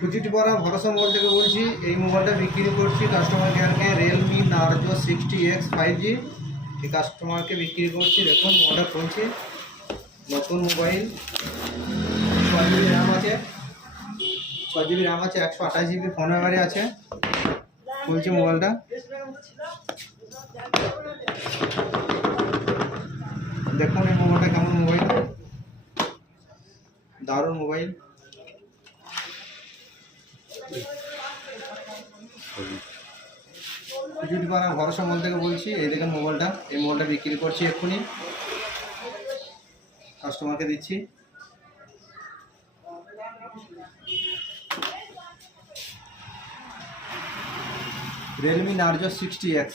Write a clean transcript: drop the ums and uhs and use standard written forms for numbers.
কুচিটিপাড়া ভরসা মোবাইল থেকে বলছি। এই মোবাইলটা বিক্রি করছি customer কেয়ারকে, Realme Narzo 60X 5G। এই কাস্টমারকে বিক্রি করছি। দেখুন মোবাইলটা খুলছি, নতুন মোবাইল, 6GB র্যাম আছে, 6GB র্যাম আছে, 128GB ফোন মেমোরি আছে। খুলছি মোবাইলটা, দেখুন এই মোবাইলটা কেমন মোবাইল, দারুণ মোবাইল। কুচিটিপাড়া ভরসা মোবাইল থেকে বলছি। এই দেখেন মোবাইলটা, এই মোবাইলটা বিক্রি করছি এক্ষুনি, কাস্টমারকে দিচ্ছি। Realme Narzo 60X।